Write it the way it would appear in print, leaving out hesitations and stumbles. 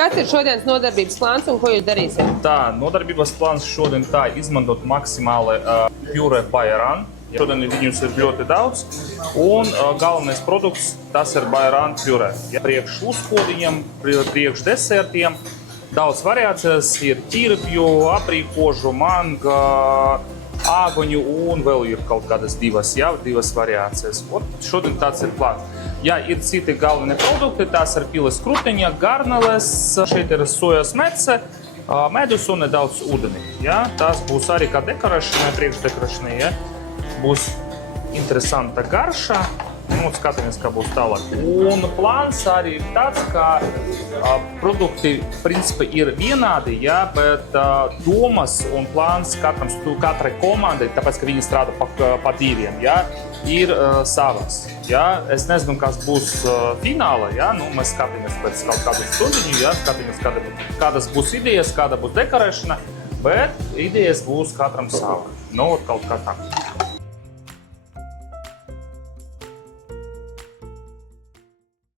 Kas ir šodienas nodarbības plāns un ko jūs darīsiet? Tā, nodarbības plāns šodien tā izmantot maksimāli pure bairan. Šodien viņus ir ļoti daudz. Un galvenais produkts tas ir bairan pure. Ja, priekš uzkodiņiem, priekš desertiem. Daudz variācijas ir ķirpju, aprīkožu, manga, āgoņu un vēl ir kaut kādas divas variācijas. Šodien tāds ir plāns. Ja ir citi galvenie produkti, tās ir piles krūtiņa, garneles, šeit ir sojas mece, medus un nedaudz ūdeni. Ja? Tās būs arī kā dekorēšanai, priekšdekorēšanai. Ja? Būs interesanta garša. Skatāmies, kā būs tālāk. Un plāns arī ir tāds, ka produkti principā ir vienādi, ja, bet domas un plāns katrai komandai, tāpēc, ka viņi strādā pa diviem, ja, ir savas. Ja. Es nezinu, kas būs fināla, ja. Mēs skatāmies pēc kaut kādu stundiņu, ja. Skatāmies, kādas būs idejas, kāda būs dekorēšana, bet idejas būs katram sava. Kaut kā tā.